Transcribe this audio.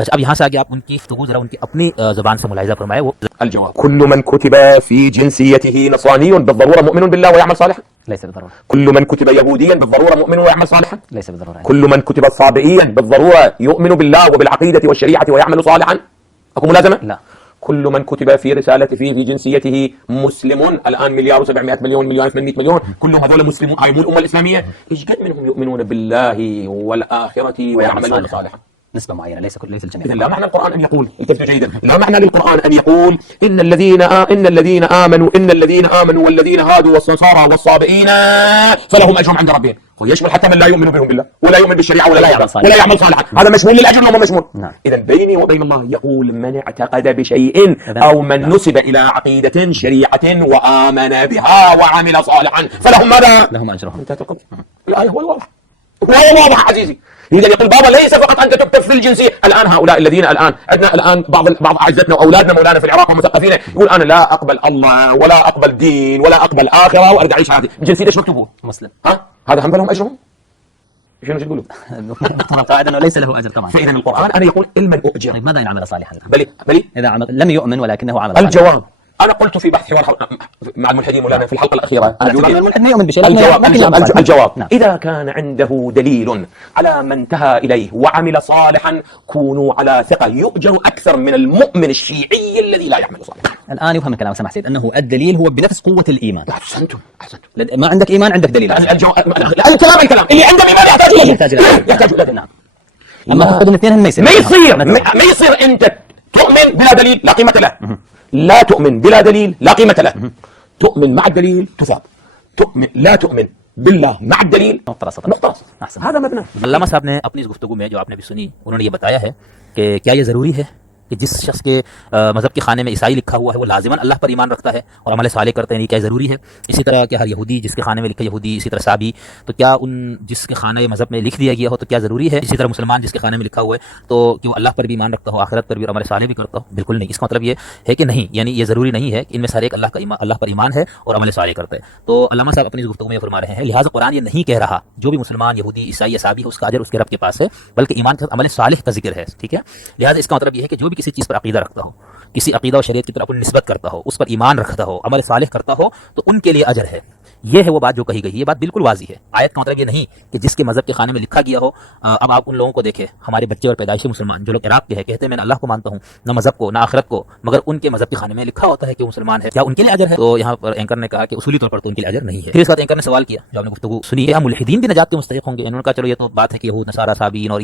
अच्छा, अब यहाँ से आगे आप उनकी गुफ्तगू जरा उनकी अपनी ज़बान से मुलाहिज़ा फरमाए। वो الجواب: كل من كتب في جنسيته نصراني بالضرورة مؤمن بالله ويعمل صالحا؟ ليس بالضرورة. كل من كتب يهوديا بالضرورة مؤمن ويعمل صالحا؟ ليس بالضرورة. كل من كتب صابئيا بالضرورة يؤمن بالله وبالعقيدة والشريعة ويعمل صالحا؟ أكو ملازمة؟ لا. كل من كتب في رسالته في جنسيته مسلم، الآن مليار و700 مليون، مليون 800 مليون، كلهم هذول مسلمون، هاي مو الأمة الإسلامية؟ إيش قد منهم يؤمنون بالله والآخرة ويعملون صالحا؟ نسبة معينة، ليس الجميع. إذا لا معنى القرآن أن يقول، انتبهوا جيدا، لا معنى للقرآن أن يقول إن الذين آمنوا والذين هادوا والنصارى والصابئين فلهم أجرهم عند ربهم. هو يشمل حتى من لا يؤمن بهم بالله ولا يؤمن بالشريعة ولا يعمل صالحا. هذا مشمول للأجر ولا مشمول؟ نعم. إذا بيني وبين الله يقول من اعتقد بشيء أو من نسب إلى عقيدة شريعة وآمن بها وعمل صالحا فلهم ماذا؟ لهم أجرهم. انتهت القضية. الآية هو الواضح، هو واضح عزيزي. يريد أن يقول بابا ليس فقط أنت تكتب في الجنسية. الآن هؤلاء الذين عندنا الآن بعض أعزتنا وأولادنا مولانا في العراق ومثقفين يقول أنا لا أقبل الله ولا أقبل دين ولا أقبل آخرة وأرجع أعيش هذه جنسية. ايش مكتوب هو؟ مسلم. هذا هم لهم أجرهم؟ شنو تقولوا؟ القاعدة أنه ليس له أجر طبعا. فإذا القرآن أنا يقول علما أؤجر. طيب ماذا إن عمل صالحا؟ بلي إذا لم يؤمن ولكنه عمل صالحا. الجواب: أنا قلت في بحث حوار مع الملحدين مولانا في الحلقة الأخيرة الملحد ما يؤمن بشيء. الجواب: نعم. إذا كان عنده دليل على ما انتهى إليه وعمل صالحا كونوا على ثقة يؤجر أكثر من المؤمن الشيعي الذي لا يعمل صالحا. الآن يفهم الكلام سمح سيد أنه الدليل هو بنفس قوة الإيمان. أحسنتم. ما عندك إيمان عندك دليل. الكلام اللي عنده إيمان يحتاج إلى نعم. أما تقصد الاثنين ما يصير أنت تؤمن بلا دليل لا قيمة له، لا تؤمن بلا دليل لا قيمة له، تؤمن مع الدليل تثاب، لا تؤمن بالله مع الدليल نقطة. هذا مبنى। अल्लामा साहब ने अपनी इस गुफ्तगू में जो आपने भी सुनी उन्होंने ये बताया है कि क्या ये ज़रूरी है कि जिस शख्स के मज़हब के खाने में ईसाई लिखा हुआ है वो लाजिमन अल्लाह पर ईमान रखता है और अमल साले करते हैं, क्या ज़रूरी है? इसी तरह क्या हर यहूदी जिसके खाने में लिखा यहूदी, इसी तरह साबी, तो क्या उन जिसके खाने मज़हब में लिख दिया गया हो तो क्या ज़रूरी है? इसी तरह मुसलमान जिसके खाने में लिखा हुआ है तो क्यों अल्लाह पर भी ईमान रखता हो, आखिरत पर भी अमल साले भी करता हो? बिल्कुल नहीं। इसका मतलब ये है कि नहीं, यानी ये ज़रूरी नहीं है कि इनमें सारे एक अल्लाह पर ईमान है और अमल साले करते हैं। तो अल्लामा साहब अपनी गुफ्तगू में फरमा रहे हैं लिहाजा कुरान ये नहीं कह रहा जो भी मुसलमान यहूदी ईसाई या साबी है उसका अजर उसके रब के पास है, बल्कि ईमान के साथ अमल सालिह का जिक्र है। ठीक है, लिहाजा इसका मतलब ये है कि जो भी किसी चीज़ पर अकीदा रखता हो, किसी अकीदा और शरीयत की तरफ अपनी निस्बत करता हो, उस पर ईमान रखता हो, अमल सालिह करता हो, तो उनके लिए अजर है। ये है वो बात जो कही गई, ये बात बिल्कुल वाजी है। आयत का मतलब ये नहीं कि जिसके मज़हब के खाने में लिखा गया हो। अब आप उन लोगों को देखें, हमारे बच्चे और पैदाइशी मुसलमान जो लोग इराक के हैं, कहते हैं मैं अल्लाह को मानता हूँ, न मज़हब को, ना आखिरत को, मगर उनके मज़हब के खाने में लिखा होता है कि वो मुसलमान है, क्या उनके लिए अजर है? तो यहाँ पर एंकर ने कहा कि उसूली तौर पर तो उनके लिए अजर नहीं है। फिर इस बात एंकर ने सवाल किया, जो आपने गुफ्तगू सुनी, क्या मुल्हिदीन भी नजात के मुस्तहिक होंगे? इन्होंने कहा चलो ये तो बात है कि यहूद नसारा साबीन और